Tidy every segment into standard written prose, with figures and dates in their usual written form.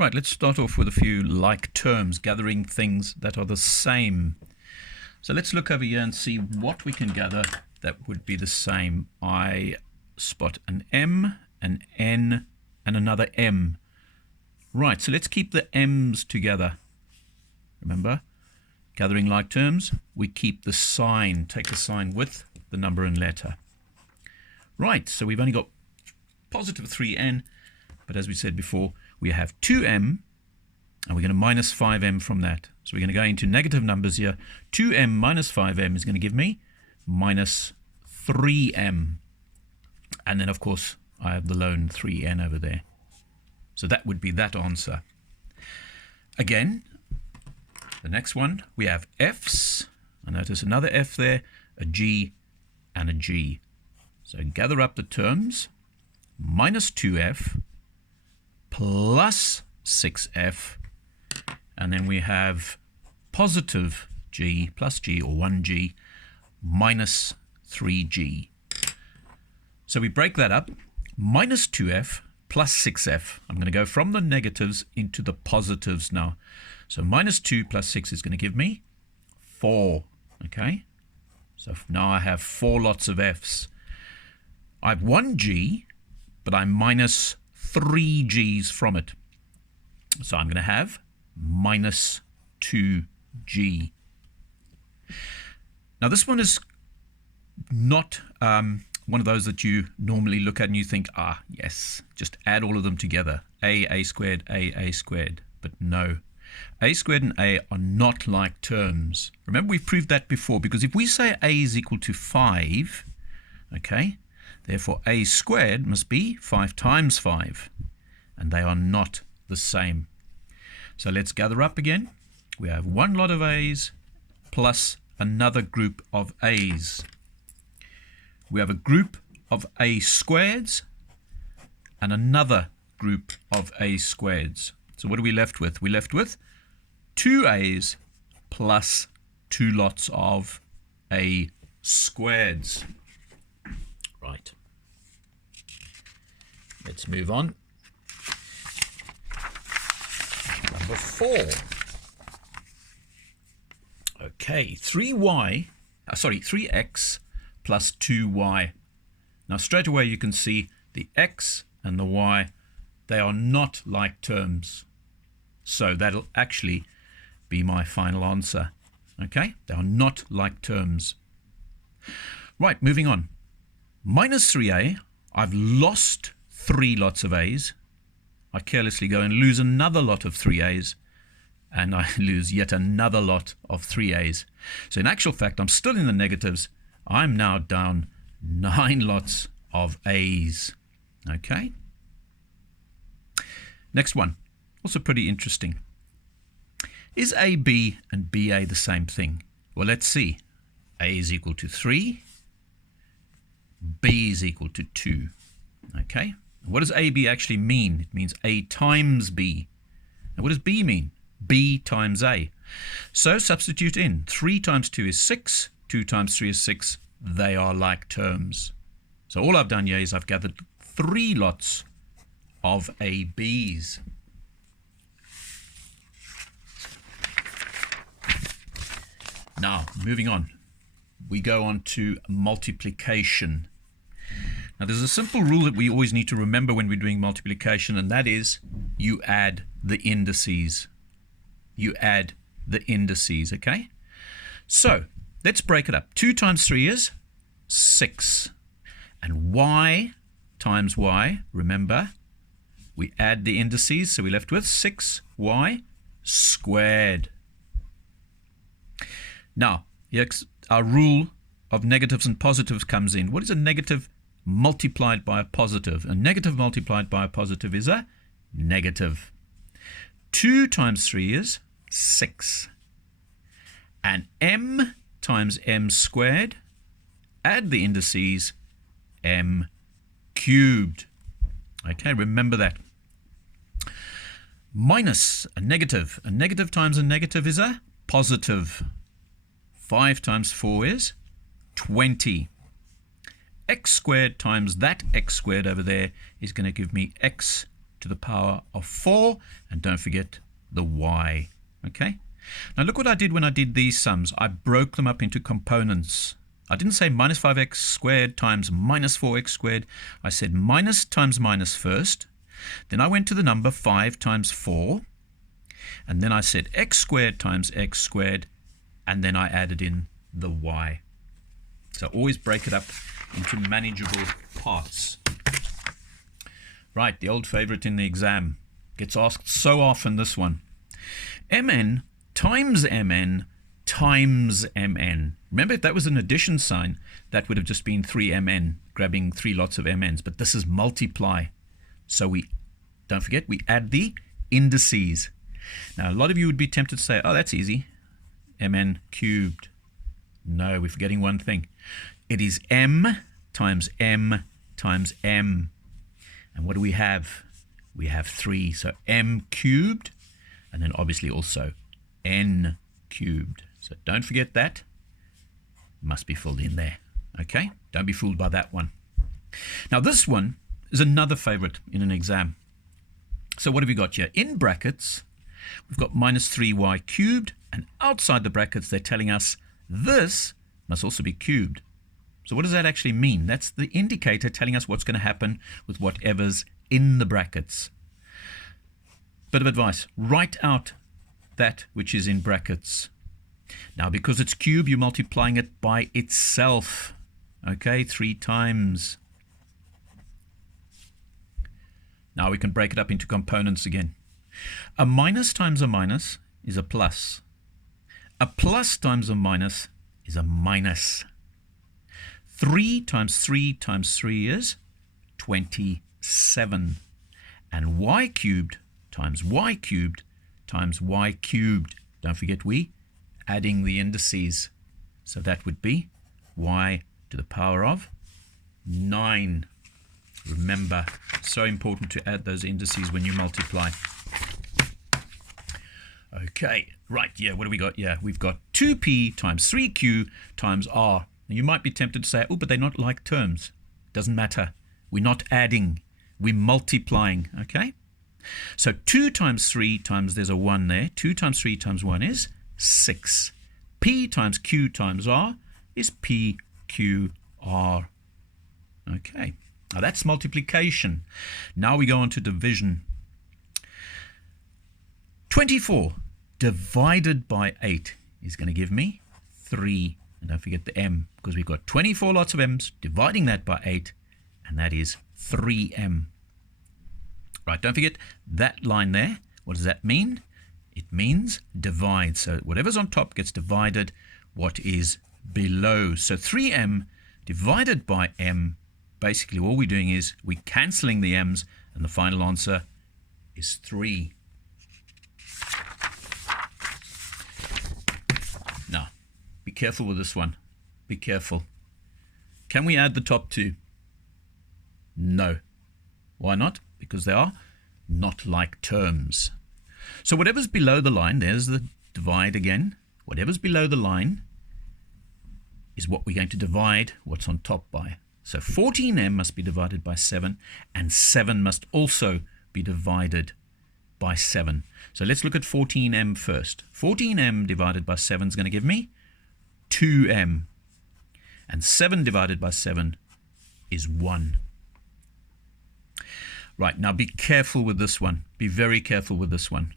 Right, let's start off with a few like terms, gathering things that are the same. So let's look over here and see what we can gather that would be the same. I spot an M, an N, and another M. Right, so let's keep the M's together. Remember, gathering like terms, we keep the sign, take the sign with the number and letter. Right, so we've only got positive 3n, but as we said before, we have 2m, and we're going to minus 5m from that. So we're going to go into negative numbers here. 2m minus 5m is going to give me minus 3m. And then, of course, I have the lone 3n over there. So that would be that answer. Again, the next one, we have f's. I notice another f there, a g, and a g. So gather up the terms. Minus 2f plus 6f, and then we have positive g plus g, or 1g, minus 3g. So we break that up. Minus 2f plus 6f. I'm going to go from the negatives into the positives now. So minus 2 plus 6 is going to give me 4. Okay, so now I have 4 lots of f's. I have 1g, but I'm minus 3 g's from it. So I'm going to have minus 2g. Now this one is not one of those that you normally look at and you think, ah, yes, just add all of them together. A squared, a squared. But no. A squared and a are not like terms. Remember, we've proved that before, because if we say a is equal to 5, okay, therefore a squared must be 5 times 5, and they are not the same. So let's gather up again. We have one lot of a's plus another group of a's. We have a group of a squareds and another group of a squareds. So what are we left with? We're left with 2 a's plus 2 lots of a squareds. Right. Let's move on. Number 4. Okay, 3x plus 2y. Now straight away you can see the x and the y, they are not like terms. So that'll actually be my final answer. Okay, they are not like terms. Right, moving on. Minus 3a, I've lost 3 lots of a's. I carelessly go and lose another lot of 3a's, and I lose yet another lot of 3a's. So in actual fact, I'm still in the negatives. I'm now down 9 lots of a's. Okay. Next one, also pretty interesting. Is AB and BA the same thing? Well, let's see. A is equal to 3. B is equal to 2. Okay. What does AB actually mean? It means A times B. And what does B mean? B times A. So substitute in. 3 times 2 is 6. 2 times 3 is 6. They are like terms. So all I've done here is I've gathered 3 lots of ABs. Now, moving on. We go on to multiplication. Now, there's a simple rule that we always need to remember when we're doing multiplication, and that is you add the indices. You add the indices, okay? So, let's break it up. 2 times 3 is 6. And y times y, remember, we add the indices, so we're left with 6y squared. Now, our rule of negatives and positives comes in. What is a negative multiplied by a positive? A negative multiplied by a positive is a negative. 2 times 3 is 6. And m times m squared, add the indices, m cubed. Okay, remember that. Minus a negative. A negative times a negative is a positive. 5 times 4 is 20. X squared times that x squared over there is going to give me x to the power of 4, and don't forget the y. Okay? Now look what I did when I did these sums. I broke them up into components. I didn't say minus 5x squared times minus 4x squared. I said minus times minus first. Then I went to the number 5 times 4. And then I said x squared times x squared. And then I added in the y. So always break it up into manageable parts. Right, the old favorite in the exam. Gets asked so often, this one. Mn times Mn times Mn. Remember, if that was an addition sign, that would have just been 3Mn, grabbing 3 lots of Mn's. But this is multiply. So we, don't forget, we add the indices. Now, a lot of you would be tempted to say, oh, that's easy. Mn cubed. No, we're forgetting one thing. It is m times m times m. And what do we have? We have 3. So m cubed, and then obviously also n cubed. So don't forget that. Must be filled in there. Okay? Don't be fooled by that one. Now this one is another favorite in an exam. So what have we got here? In brackets, we've got minus 3y cubed, and outside the brackets they're telling us this must also be cubed. So what does that actually mean? That's the indicator telling us what's going to happen with whatever's in the brackets. Bit of advice, write out that which is in brackets. Now because it's cubed, you're multiplying it by itself. Okay, 3 times. Now we can break it up into components again. A minus times a minus is a plus. A plus times a minus is a minus. 3 times 3 times 3 is 27. And y cubed times y cubed times y cubed. Don't forget we adding the indices. So that would be y to the power of 9. Remember, so important to add those indices when you multiply. Okay, right, yeah, what do we got? Yeah, we've got 2p times 3q times r. Now you might be tempted to say, oh, but they're not like terms. Doesn't matter. We're not adding. We're multiplying, okay? So 2 times 3 times, there's a 1 there. 2 times 3 times 1 is 6. P times q times r is p, q, r. Okay, now that's multiplication. Now we go on to division. 24 divided by 8 is going to give me 3. And don't forget the m, because we've got 24 lots of m's, dividing that by 8, and that is 3m. Right, don't forget that line there. What does that mean? It means divide. So whatever's on top gets divided what is below. So 3m divided by m, basically all we're doing is we're cancelling the m's, and the final answer is 3. Now, be careful with this one. Be careful. Can we add the top 2? No. Why not? Because they are not like terms. So whatever's below the line, there's the divide again. Whatever's below the line is what we're going to divide what's on top by. So 14m must be divided by 7, and 7 must also be divided by 7. So let's look at 14m first. 14m divided by 7 is going to give me 2m. And 7 divided by 7 is 1. Right, now be careful with this one. Be very careful with this one.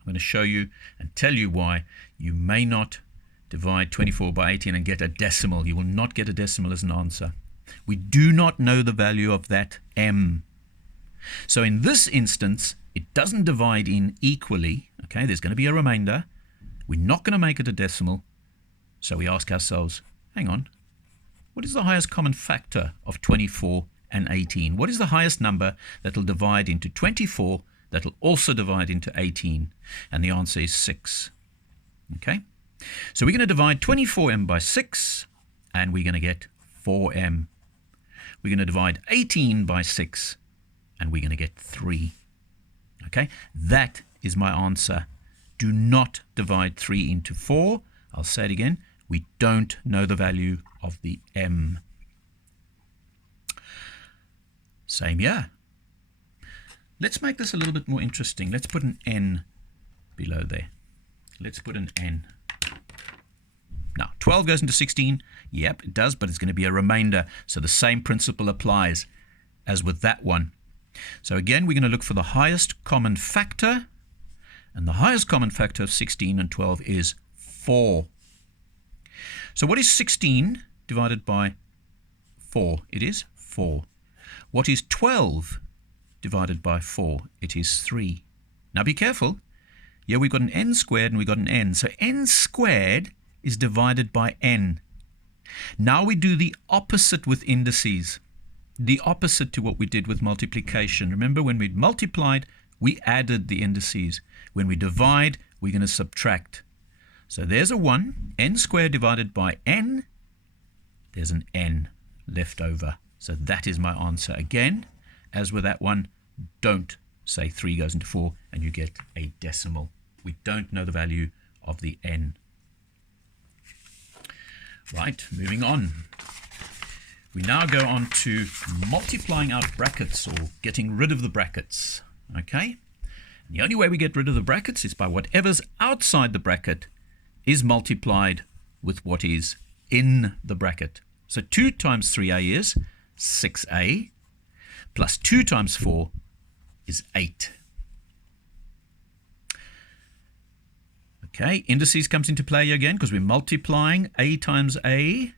I'm going to show you and tell you why you may not divide 24 by 18 and get a decimal. You will not get a decimal as an answer. We do not know the value of that m. So in this instance, it doesn't divide in equally. Okay, there's going to be a remainder. We're not going to make it a decimal. So we ask ourselves, hang on, what is the highest common factor of 24 and 18? What is the highest number that will divide into 24 that will also divide into 18? And the answer is 6. Okay, so we're going to divide 24m by 6, and we're going to get 4m. We're going to divide 18 by 6, and we're going to get 3. Okay, that is my answer. Do not divide 3 into 4. I'll say it again. We don't know the value of the m. Same here. Let's make this a little bit more interesting. Let's put an n below there. Let's put an n. Now, 12 goes into 16. Yep, it does, but it's going to be a remainder. So the same principle applies as with that one. So again, we're going to look for the highest common factor. And the highest common factor of 16 and 12 is 4. So what is 16 divided by 4? It is 4. What is 12 divided by 4? It is 3. Now be careful. Yeah, we've got an n squared and we've got an n. So n squared is divided by n. Now we do the opposite with indices. The opposite to what we did with multiplication. Remember, when we multiplied, we added the indices. When we divide, we're going to subtract. So there's a 1. N squared divided by n. There's an n left over. So that is my answer. Again, as with that one, don't say 3 goes into 4 and you get a decimal. We don't know the value of the n. Right, moving on. We now go on to multiplying out brackets, or getting rid of the brackets. Okay? And the only way we get rid of the brackets is by whatever's outside the bracket is multiplied with what is in the bracket. So 2 times 3a is 6a, plus 2 times 4 is 8. Okay, indices comes into play again because we're multiplying a times a,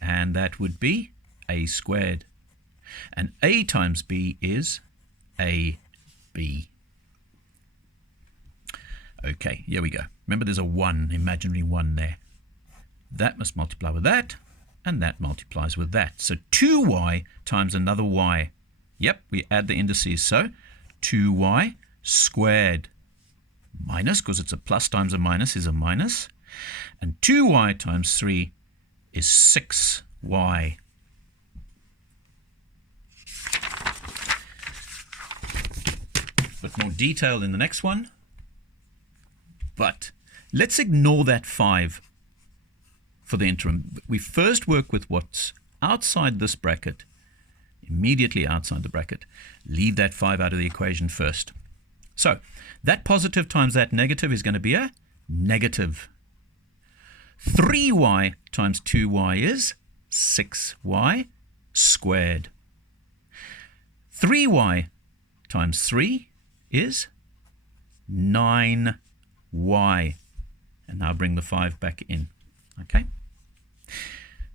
and that would be a squared. And a times b is ab. Okay, here we go. Remember, there's a 1, imaginary 1 there. That must multiply with that, and that multiplies with that. So 2y times another y. Yep, we add the indices. So 2y squared minus, because it's a plus times a minus, is a minus. And 2y times 3 is 6y. Bit more detail in the next one. But let's ignore that 5 for the interim. We first work with what's outside this bracket, immediately outside the bracket. Leave that 5 out of the equation first. So that positive times that negative is going to be a negative. 3y times 2y is 6y squared. 3y times 3 is 9y. And now bring the 5 back in. Okay?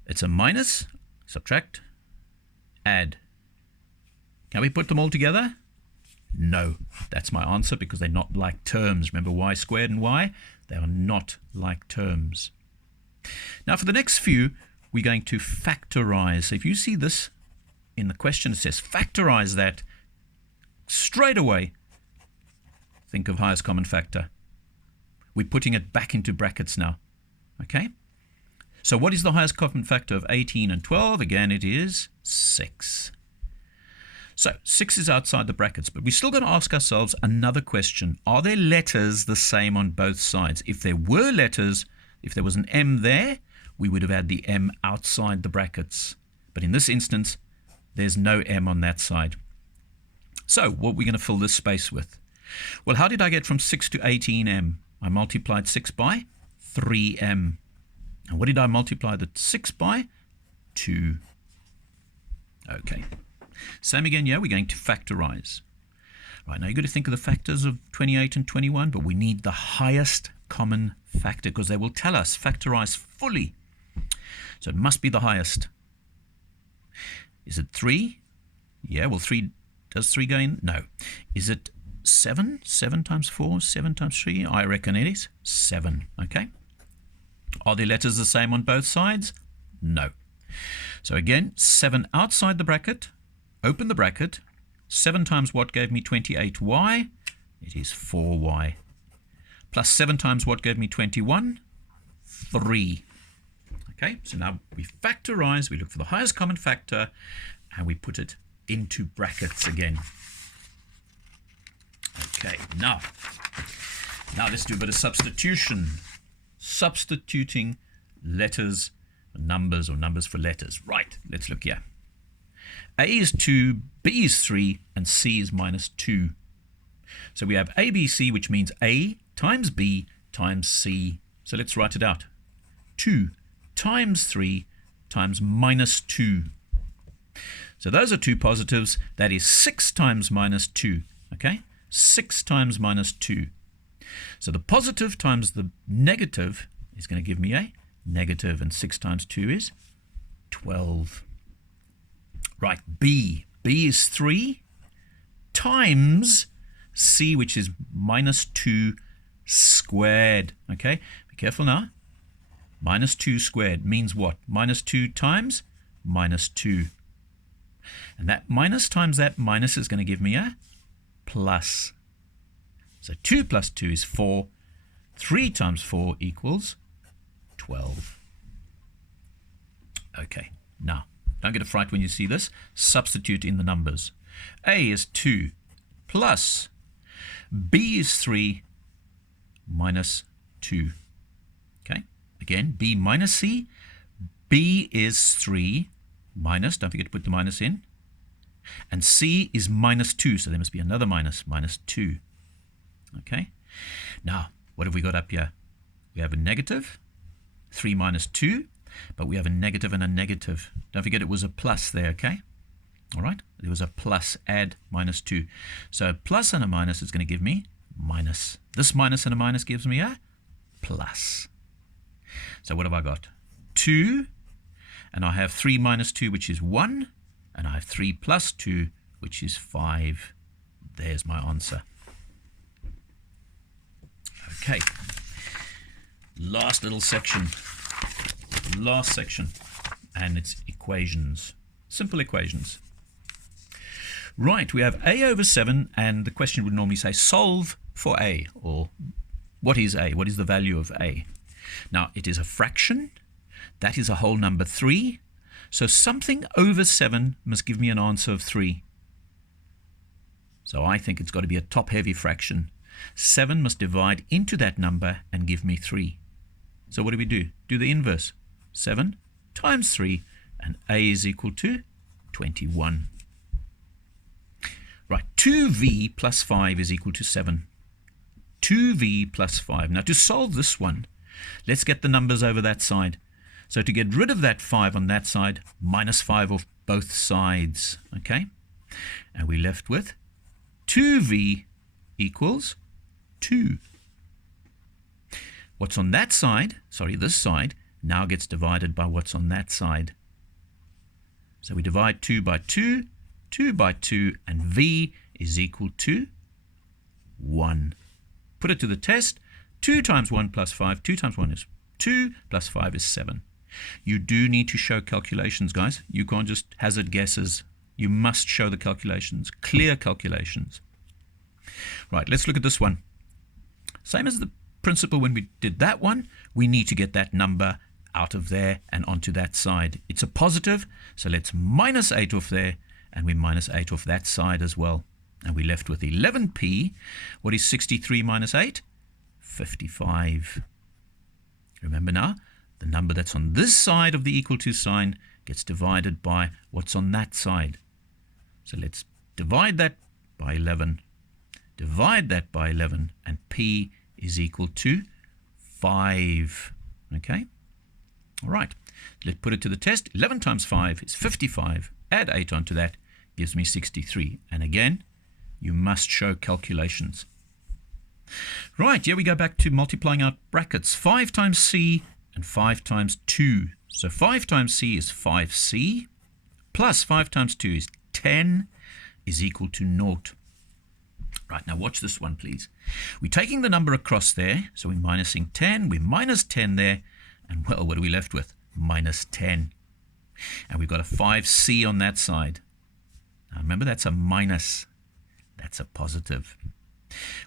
It's a minus, subtract, add. Can we put them all together? No. That's my answer because they're not like terms. Remember y squared and y? They are not like terms. Now for the next few, we're going to factorize. So if you see this in the question, it says factorize that. Straight away, think of highest common factor. We're putting it back into brackets now. Okay? So what is the highest common factor of 18 and 12? Again, it is 6. So 6 is outside the brackets, but we're still going to ask ourselves another question. Are there letters the same on both sides? If there were letters, if there was an M there, we would have had the M outside the brackets. But in this instance, there's no M on that side. So what are we going to fill this space with? Well, how did I get from 6 to 18M? I multiplied 6 by 3M. And what did I multiply the 6 by? 2. Okay. Same again, yeah, we're going to factorize. Right, now you've got to think of the factors of 28 and 21, but we need the highest common factor because they will tell us factorize fully. So it must be the highest. Is it 3? Yeah, well, 3, does 3 go in? No. Is it 7? 7 times 4, 7 times 3? I reckon it is 7, okay? Are the letters the same on both sides? No. So again, 7 outside the bracket, open the bracket. 7 times what gave me 28y? It is 4y. Plus 7 times what gave me 21? 3. Okay, so now we factorize, we look for the highest common factor, and we put it into brackets again. Okay, now let's do a bit of substitution. Substituting letters, numbers, or numbers for letters. Right, let's look here. A is 2, B is 3, and C is minus 2. So we have ABC, which means A times B times C. So let's write it out. 2 times 3 times minus 2. So those are two positives. That is 6 times minus 2. Okay? 6 times minus 2. So the positive times the negative is going to give me a negative, and 6 times 2 is 12. Right, B. B is 3 times C, which is minus 2 squared. Okay, be careful now. Minus 2 squared means what? Minus 2 times minus 2. And that minus times that minus is going to give me a plus. So 2 plus 2 is 4. 3 times 4 equals 12. Okay, now, don't get a fright when you see this. Substitute in the numbers. A is 2 plus B is 3 minus 2. Okay, again, B minus C. B is 3 minus, don't forget to put the minus in. And C is minus 2, so there must be another minus, minus 2. Okay, now, what have we got up here? We have a negative, 3 minus 2, but we have a negative and a negative. Don't forget it was a plus there, okay? All right, there was a plus, add minus 2. So a plus and a minus is going to give me minus. This minus and a minus gives me a plus. So what have I got? 2, and I have 3 minus 2, which is 1, and I have 3 plus 2, which is 5. There's my answer. Okay, last little section. Last section, and it's equations. Simple equations. Right, we have a over 7, and the question would normally say solve for a, or what is a? What is the value of a? Now, it is a fraction. That is a whole number 3. So something over 7 must give me an answer of 3. So I think it's got to be a top-heavy fraction. 7 must divide into that number and give me 3. So what do we do? Do the inverse. 7 times 3, and a is equal to 21. Right, 2v plus 5 is equal to 7. 2v plus 5. Now to solve this one, let's get the numbers over that side. So to get rid of that 5 on that side, minus 5 off both sides. Okay? And we're left with 2v equals 2. What's on that side, sorry, this side, now gets divided by what's on that side. So we divide 2 by 2, 2 by 2, and v is equal to 1. Put it to the test. 2 times 1 plus 5, 2 times 1 is 2, plus 5 is 7. You do need to show calculations, guys. You can't just hazard guesses. You must show the calculations, clear calculations. Right, let's look at this one. Same as the principle when we did that one, we need to get that number out of there and onto that side. It's a positive, so let's minus 8 off there, and we minus 8 off that side as well. And we're left with 11p. What is 63 minus 8? 55. Remember now, the number that's on this side of the equal to sign gets divided by what's on that side. So let's divide that by 11. Divide that by 11, and p is equal to 5. Okay? All right. Let's put it to the test. 11 times 5 is 55. Add 8 onto that, gives me 63. And again, you must show calculations. Right, here we go back to multiplying out brackets. 5 times c and 5 times 2. So 5 times c is 5c, plus 5 times 2 is 10, is equal to 0. Right, now watch this one, please. We're taking the number across there, so we're minusing 10. We're minus 10 there, and well, what are we left with? Minus 10. And we've got a 5c on that side. Now remember, that's a minus. That's a positive.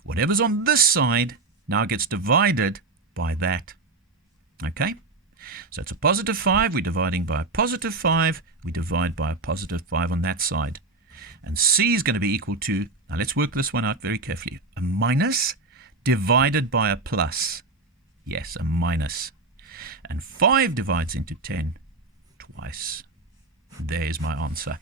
Whatever's on this side now gets divided by that. Okay? So it's a positive 5. We're dividing by a positive 5. We divide by a positive 5 on that side. And c is going to be equal to, now let's work this one out very carefully, a minus divided by a plus. Yes, a minus. And 5 divides into 10 twice. There's my answer.